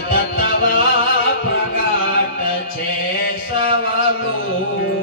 તત્વ પ્રગટ છે સવલોકમાં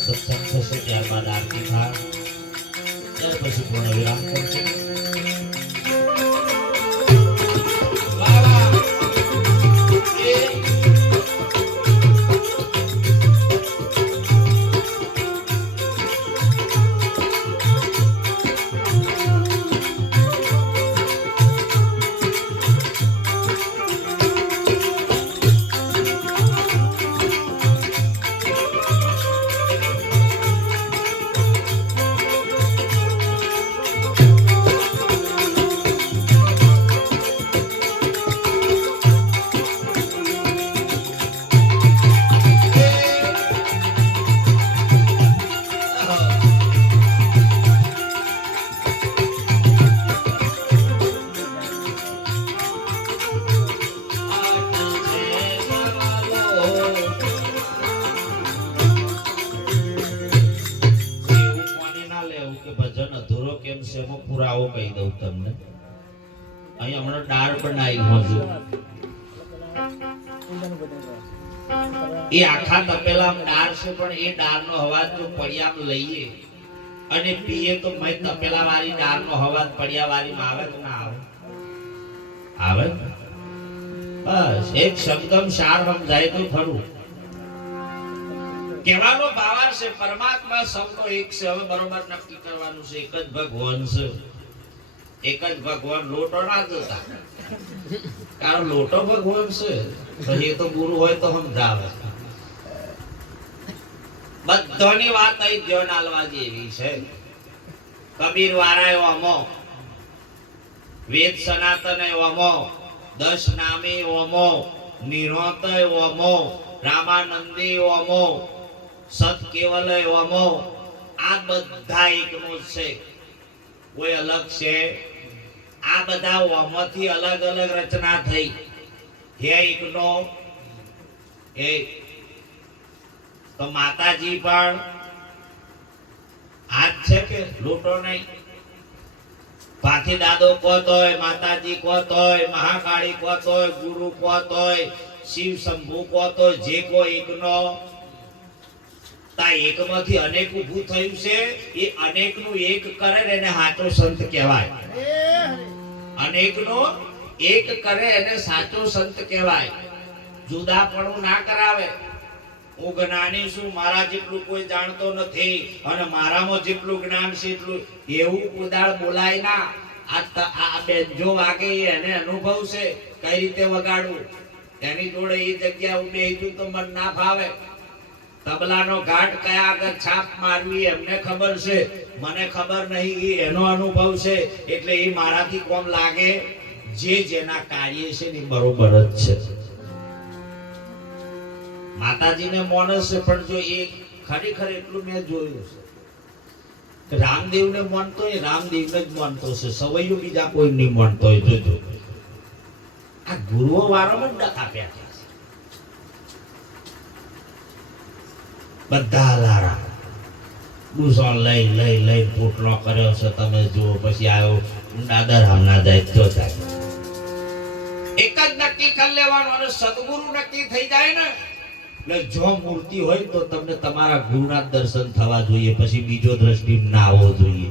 સત્સંગ થશે ત્યારબાદ આરતી થાય ત્યાર પછી પૂર્ણ વિરામ કરશે પુરાવો કહી દઉં તમને અહીં હમણાં ડાળ બનાવી હોજો એ આખા તપેલામાં ડાળ છે પણ એ ડાળનો અવાજ જો પડિયામ લઈએ અને પીએ તો મેં તપેલા વાળી ડાળનો અવાજ પડિયા વાળીમાં આવે કે ના આવે આવે બસ એક શબ્દમ સાર સમજાય તો ખરું કહેવાનો ભાવાર્થ છે પરમાત્મા સૌનો એક છે હવે બરોબર નક્કી કરવાનું છે એક જ ભગવાન છે એક જ ભગવાન લોટો ના જોતા કારણ લોટો ભગવાન છે તો એ તો ગુરુ હોય તો સમજાવે બધાની વાત અહીં ધ્યાન આલવા જેવી છે કબીર વાળાએ ઓમો વેદ સનાતન ઓમો 10 નામી ઓમો નિરોત ઓમો રામાનંદી ઓમો સત કેવલય ઓમો આ બધા એકનું છે કોઈ અલગ છે આ બધા ઓમોથી અલગ અલગ રચના થઈ હે એકનો એ તો માતાજી પણ આજ છે કે લૂંટો નહીં પાથી દાદો કોતોય માતાજી કોતોય મહાકાળી કોતોય ગુરુ કોતોય શિવ શંભુ કોતોય જે કોઈ એકનો તા એકમાંથી અનેક ઊભું થયું છે એ અનેકનું એક કરે એને સાચો સંત કહેવાય અનેકનો એક કરે એને સાચો સંત કહેવાય જુદાપણું ના કરાવે હું જ્ઞાની છું મારા જેટલું કોઈ જાણતો નથી અને મારામાં જેટલું જ્ઞાન છે એટલું એવું ઉદાળ બોલાય ના આ બેંજો વાગે એને અનુભવ છે કઈ રીતે વગાડવું એની જોડે એ જગ્યા ઉભી તો મન ના ફાવે તબલાનો ઘાટ કયા આગળ છાપ મારવી એમને ખબર છે, મને ખબર નહીં, એનો અનુભવ છે એટલે એ મારાથી કોમ લાગે. જે જેના કાર્ય છે ને બરોબર જ છે. માતાજીને માણસ છે પણ જો એ ખરેખર એટલું મેં જોયું છે રામદેવને માનતો હોય રામદેવને જ માનતો છે, સવૈયો બીજા કોઈ નહીં માનતો હોય. જોજો આ ગુરુઓ વારોમાં જ ડખા આપ્યા છે બધા લારા. બુસો લઈ લઈ લઈ પોટલો કર્યો છે તમે જુઓ. પછી આવ્યો દાદર હમણાં જાય તો જાય. એક જ નક્કી કરી લેવાનું અને સદગુરુ નક્કી થઈ જાય ને એટલે જો મૂર્તિ હોય તો તમને તમારા ગુરુના દર્શન થવા જોઈએ, પછી બીજો દ્રષ્ટિ ના આવવો જોઈએ.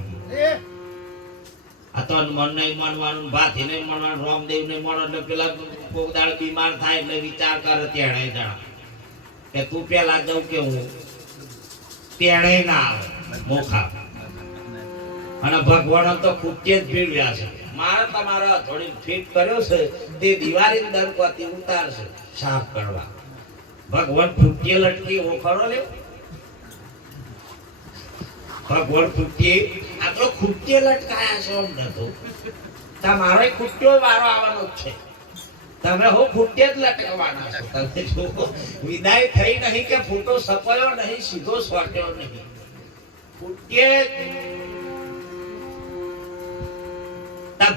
આ તો મન નહીં માનવાનું, ભાથી નહીં માનવાનું, રામદેવ નહીં માનવાનું એટલે પેલા કોકદાળ બીમાર થાય એટલે વિચાર કરે તેણે જણા કે તું પેલા જવું કે હું તેણે ના આવે મોખા. અને ભગવાન તો ખૂટે જ ભીડ્યા છે. મારે તમારા થોડી ફિટ કર્યો છે તે દિવાળી દરકોથી ઉતારશે સાફ કરવા. ભગવાન ફૂટીએ લટકી ઓખરો લે ભગવાન ફૂટીએ આ તો ખૂટીએ લટકાયા છો અમને તો તમારો ખૂટ્યો વારો આવવાનો જ છે. તમે હો ફૂટે જ લટકવાના છો. તમે જો વિદાય થઈ નહીં કે ફૂટો સપાયો નહીં, સીધો સ્વાટ્યો નહીં, ફૂટે.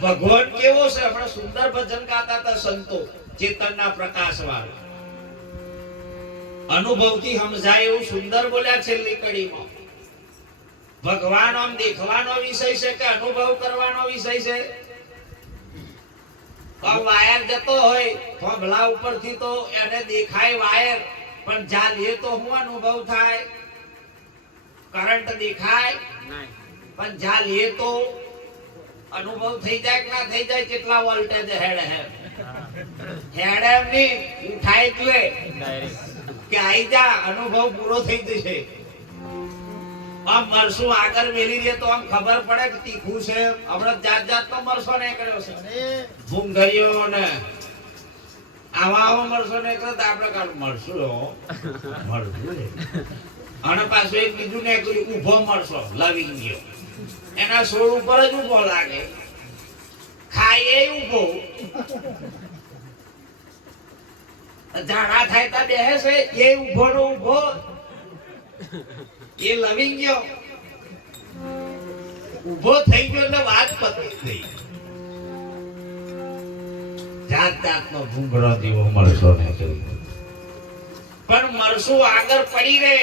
ભગવાન કેવો છે? આપણે સુંદર ભજન ગાતા હતા સંતો, ચેતનના પ્રકાશ વાળો. અનુભવથી સમજાય એવું સુંદર બોલ્યા છેલ્લી કડીમાં. ભગવાન આમ દેખવાનો વિષય છે કે અનુભવ કરવાનો વિષય છે? વાયર જતો હોય થોભલા ઉપરથી તો એને દેખાય વાયર, પણ જ્યાં લે તો શું અનુભવ થાય? કરંટ દેખાય પણ જ્યાં લે તો અનુભવ થઈ જાય કે ના થઈ જાય? કેટલા વોલ્ટેજ હેડ એમની ઉઠાય એટલે કે આઈ જા, અનુભવ પૂરો થઈ જશે. આમ મરસું આગળ મેલી દે તો આમ ખબર પડે કે તીખું છે. હમણાં જાત જાત નો મરસો નીકળ્યો છે, ભૂંગળીઓ ને આવા આવા મરસો નીકળે તો આપણે કાઢ મળશું અને પાછું એક બીજું નીકળ્યું ઉભો મરસો લવિંગ ગયો, એના સોળ ઉપર જ ઉભો લાગે, ખાય એ ઉભો, ઝાડા થાય તા બેસે એ ઉભો નો ઉભો, એ લવિંગ ગયો ઉભો થઈ ગયો એટલે વાત પતી ગઈ. જાત જાતનો ભૂંગળો જેવો મરસો નીકળી. પણ મરસું આગળ પડી રહે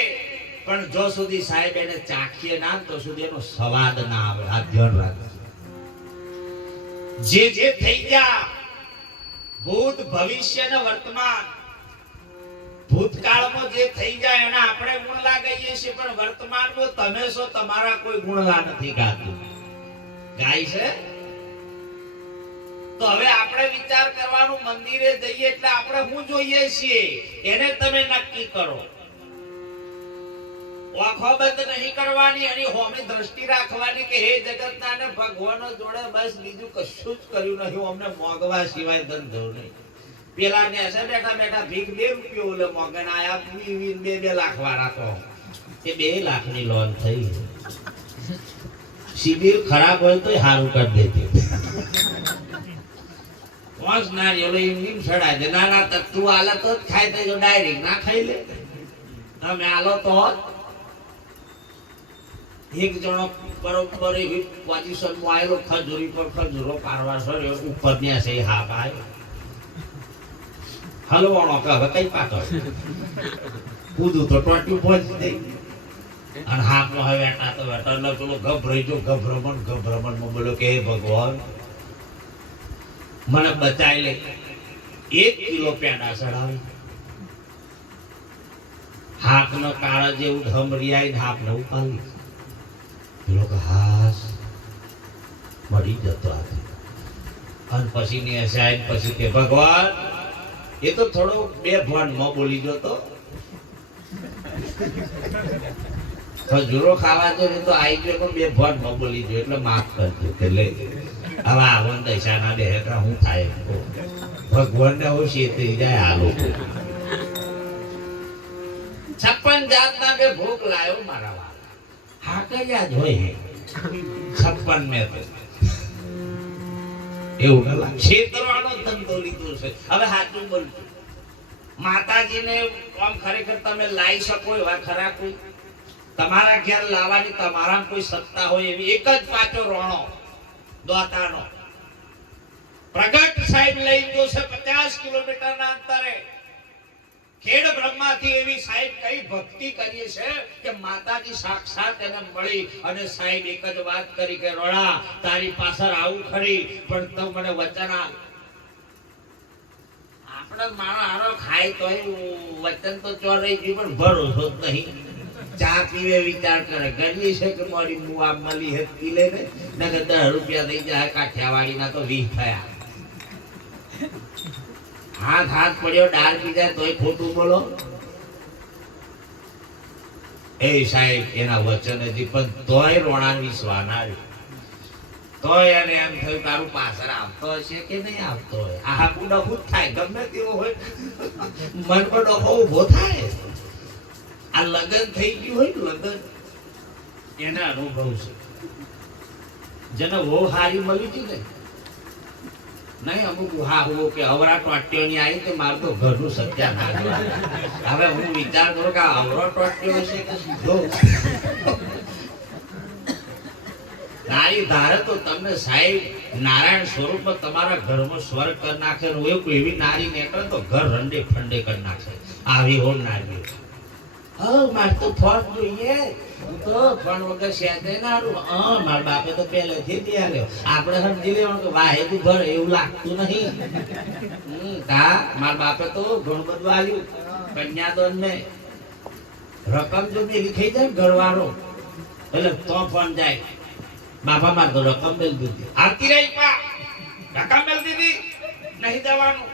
પણ જો સુધી સાહેબ એને ચાખીએ ના તો સુધી એનો સ્વાદ ના આવે. આ ધ્યાન રાખજો. જે થઈ ગયા ભૂત ભવિષ્ય ને વર્તમાન, ભૂતકાળમાં જે થઈ જાય એના આપણે ગુણ લાગીએ છીએ, પણ વર્તમાનમાં તમે છો તમારા કોઈ ગુણગાન નથી ગાતું. ગાય છે તો હવે આપણે વિચાર કરવાનું, મંદિરે જઈએ એટલે આપણે શું જોઈએ છીએ એને તમે નક્કી કરો. આંખો બંધ નહીં કરવાની, એની હોમી દ્રષ્ટિ રાખવાની કે હે જગતના ને ભગવાન જોડે બસ બીજું કશું જ કર્યું નહીં, અમને મોગવા સિવાય ધંધો નહીં. પેલા ને હશે બેઠા બેઠા ભીખ 2 રૂપિયા ઓલે મોગન આયા 2 લાખ વાળા તો એ 2 લાખની લોન થઈ. સિબિલ ખરાબ હોય તો સારું કરી દેતી. પાંચ નારિયેળ એમ સડાય દે. નાના તત્વ આલે તો જ ખાય, તો ડાયરેક્ટ ના ખાઈ લે. તમે આલો તો એક જણો બરોબર એવી પોઝિશનમાં આવેલો, ખજૂરી પર ખજૂરો પારવા સર્યો, ઉપર ત્યાં છે હા ભાઈ હલવાણો કે હવે કઈ પાતો કૂદું તો ટોટ્યું પહોંચી દઈ અને હાથમાં હવે વેટા તો વેટા એટલે પેલો ગભરાઈ જો ગભ્રમણમાં બોલો કે હે ભગવાન મને બચાવી લે. 1 કિલો પેડા ચડાવી હાથનો કાળા જેવું ધમરિયાઈ હાથને ઉપાડી પેલો કે હાસ મળી જતો હાથે. અને પછી ની સાહેબ પછી કે ભગવાન એ તો થોડો 2 ભાનમાં બોલી જતો, ખજૂરો ખાવા જો તો આવી ગયો પણ 2 ભાનમાં બોલી ગયો એટલે માફ કરજો. એટલે હવે આવન દશાના બેહતા હું થાય ભગવાન ને હું શેતી જાય આ લોકો. 56 જાતના કે ભોગ લાયો મારા વાલા. હા કર્યા જ હોય હે 56 મેં તો એવું ન લાગે. ક્ષેત્રવાળો ધંધો લીધો છે. હવે સાચું બોલજો, માતાજીને આમ ખરેખર તમે લાવી શકો એવા ખરા કોઈ? તમારા ઘેર લાવવાની તમારા કોઈ સત્તા હોય એવી? એક જ પાછો રોણો દોતાનો પ્રગટ સાહેબ લઈ ગયો છે 50 કિલોમીટરના અંતરે. ખેડ બ્રહ્માથી એવી સાહેબ કઈ ભક્તિ કરીએ છે કે માતાજી સાક્ષાત એને મળી અને સાહેબ એક જ વાત કરી કે રોણા તારી પાછળ આવું ખરી, પણ તો મને વચન આપ. આપણે માણસ આરો ખાય તો વચન તો ચોર રહી ગયું, પણ ભરોસો જ નહીં. ચા પીવે વિચાર કરે ગરીબ છે કે મારી મુઆ મળી હે પી લે ને, નકર 10 રૂપિયા થઈ જાય કાઠિયાવાડીના તો 20 થયા. હાથ પડ્યો ડાળ પીધા તોય ખોટું બોલો. એ સાહેબ એના વચન હજી પણ તોય રોણા વિશ્વાસ ના આવ્યો. તોય એને એમ થયું તારું પાછળ આવતો હશે કે નહીં આવતો હોય. આ હાકું ડખું જ થાય ગમે તેવું હોય, મન પર ડખો ઉભો થાય. આ લગન થઈ ગયું હોય ને લગન એના અનુભવ છે. જેને બહુ હારી મળી હતી ને નહીં, અમુક હા હું કે અવરા ટોટ્યો ની આવી તો મારું તો ઘરનું સત્યાનાશ. હવે હું વિચાર કરું કે અવરો ટોટ્યો છે કે સીધો નારી ધારે તો તમને સાહેબ નારાયણ સ્વરૂપ તમારા ઘરમાં સ્વર્ગ કરી નાખે. એવી નારી નીકળે તો ઘર રંડે ફંડે કરી નાખે. આવી હો નારી. મારે તો ફોન જોઈએ, હું તો ફોન વગર શેતે ના હારું. મારા બાપે તો પહેલેથી જ આલ્યો. આપણે સમજી લેવાનું કે વાહેતું ઘર એવું લાગતું નહીં. મારા બાપે તો ઘણું બધું આલ્યું. કન્યાદાન ને રકમ જો પેલી થઈ જાય ઘરવાળો એટલે તો ફોન જાય, બાપા મારે તો રકમ મેળ દીધી. આવતી રહી પા રકમ મેળ દીધી નહીં જવાનું.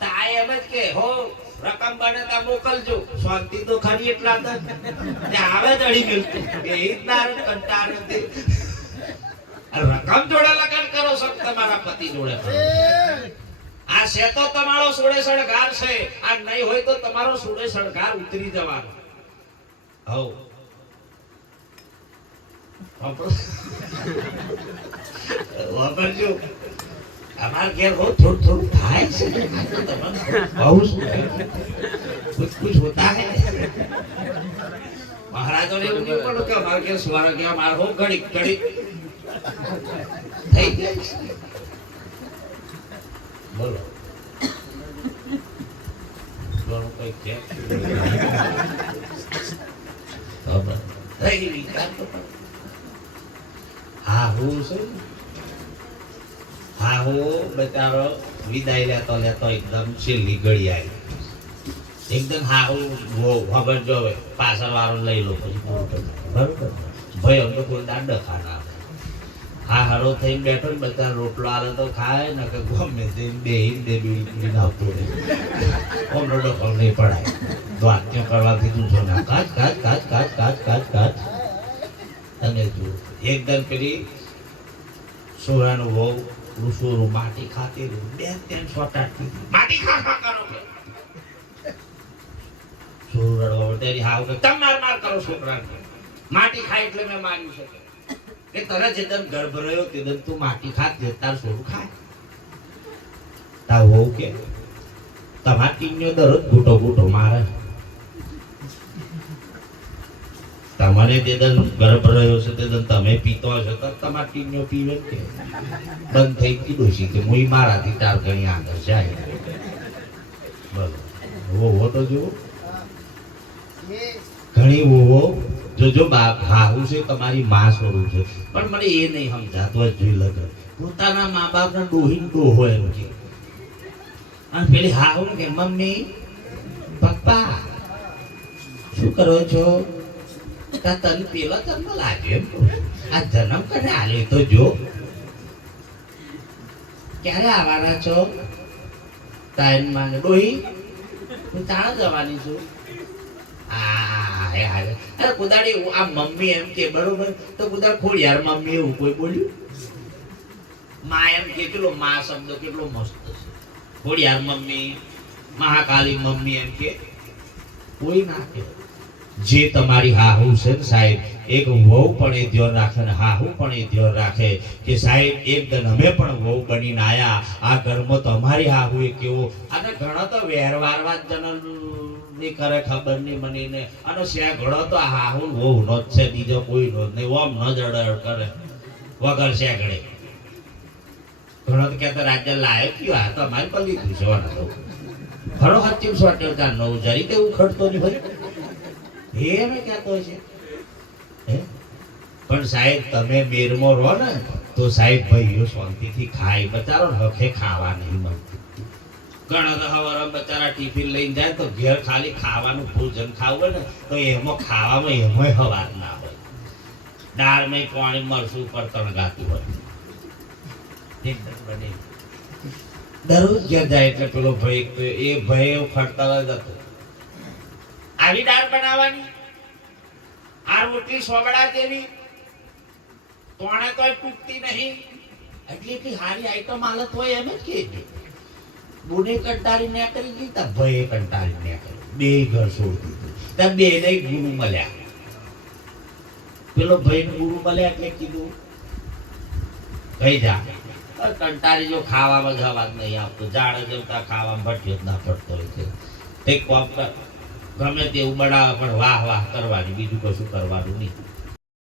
તા એમ જ કે હો રકમ બને તા મોકલજો. શાંતિ તો ખરી એટલા આવે જ અડી મિલતું એ ના કંટાળ નથી. રકમ જોડે લગન કરો છો તમારા પતિ જોડે. આ છે તો તમારો સોળે સળગાર છે. આ નહીં હોય તો તમારો સોળે સળગાર ઉતરી જવાનો. હો વાપરજો. અમાર ઘેર હો થોડું થોડું થાય છે. બહુ कुछ कुछ होता है. महाराजों ने એવું નહીં બોલો કે અમાર ઘેર સુવારા ગયા માર હો ઘડી ઘડી થઈ જાય છે. બોલો બોલો કઈ કે હવે રહી વિચાર તો હા હું છું. હા હું બચારો વિદાય લેતો એકદમ છેલ્લી ઘડી આવી. એકદમ હા હું ખબર જો પાછળ વાળો લઈ લો પછી બરોબર ભાઈ અમને કોઈ દાંડ ખાના હા હરો થઈને બેઠો ને બધા રોટલો આલે તો ખાય ને કે ગમે તે બે બીડી નાખતો રહે. ઓમરો ડખો નહીં પડાય. દ્વાત્ય કરવાથી તું છો ના કાચ કાચ કાચ કાચ કાચ કાચ કાચ. અને તું એકદમ પેલી સોરાનું બહુ રૂસોરું માટી ખાતી રહ્યું. 2-3 સોટાટી માટી ખા ખા કરો કે સોરડો તેરી હાવ કે તમ માર કરો છોકરા. માટી ખાય એટલે મેં માર્યું છે કે તને જેદન ગર્ભ રહ્યો તેદન તું માટી ખાત જેતાર સોરું ખાય. તા હોવ કે તમાર ટીન્યો દરરોજ ઘૂંટો ઘૂંટો મારે. તમારે તેદન ગર્ભ રહ્યો છે તેદન તમે પીતો હશો તો તમાર ટીન્યો પીવે કે બંધ થઈ ગઈ ડોશી કે મુઈ મારાથી તાર ઘણી આગળ જાય. બોલો હો તો જુઓ ઘણી વહુઓ જોજો બાપ હાહુ છે તમારી માં સ્વરૂપ છે, પણ મને એ નહીં સમજાતો જોઈ લગન પોતાના મા બાપના ડોહીન ડોહો એમ કે. અને પેલી હાહુ કે મમ્મી પપ્પા શું કરો છો? તને પેલા તમને લાગ્યો એમ આ જન્મ કને આલ્યો તો જો ક્યારે આવવાના છો? ટાઈમ માં ડોહી હું ચાણ જવાની છું. અરે કુદાડી આ મમ્મી એમ કે બરોબર તો કુદાડ ખોડ યાર મમ્મી એવું કોઈ બોલ્યું? માં એમ કે કેટલો માં શબ્દ કેટલો મસ્ત છે. ખોડ યાર મમ્મી મહાકાલી મમ્મી એમ કે કોઈ ના કહે. જે તમારી હાહુ છે ને સાહેબ, એક વહુ પણ એ ધ્યાન રાખે ને હાહુ પણ એ ધ્યાન રાખે કે સાહેબ એકદમ અમે પણ વહુ બનીને આયા આ ઘરમાં તો અમારી હાહુ એ કેવો. અને ઘણો તો વેરવારવા જ જનન ની કરે ખબર નહીં મને ને. અને શ્યા ઘણો તો આ હાહુ ને વહુ નો જ છે, બીજો કોઈ નો જ નહીં. ઓમ ન જ અડડ કરે વગર શ્યા ઘડે. ઘણો તો કહેતા રાજ્ય લાયક કયો આ તો અમારી પર લીધું છે વાના તો ઘણો હત્યમ સોટ્યો ત્યાં નવ જરી કે ઉખડતો નહીં ભરી એને કહેતો છે. પણ સાહેબ તમે મેરમાં રહો ને તો સાહેબ ભાઈઓ શાંતિથી ખાય. બચારો હખે ખાવા નહીં મળતું. ઘણા તો હવારે બચારા ટિફિન લઈને જાય તો ઘેર ખાલી ખાવાનું ભોજન ખાવું હોય ને તો એમાં ખાવામાં એમાંય હવાર ના હોય. દાળમાં પાણી મરસું ઉપર તણગાતું હોય. દરરોજ ઘેર જાય એટલે પેલો ભાઈ એ ભાઈ ખડતલ જ હતો. આવી દાળ બનાવવાની, આ રોટલી સોગડા જેવી તોણે તોય તૂટતી નહીં. એટલી હારી આઈટમ હાલત હોય એમ જ કે બુને કંટાળી ને કરી દીધા, ભાઈ કંટાળી ને કરી બે ઘર છોડી દીધું. ત્યાં બે નહીં ગુરુ મળ્યા. પેલો ભાઈ ને ગુરુ મળ્યા એટલે કીધું ભાઈ જા કંટાળી જો ખાવામાં જવા જ નહીં આવતો. જાડે જમતા ખાવામાં ભટ્યો જ ના પડતો હોય છે. તે કોમ કર ગમે તેવું બનાવે પણ વાહ વાહ કરવાની, બીજું કશું કરવાનું નહીં.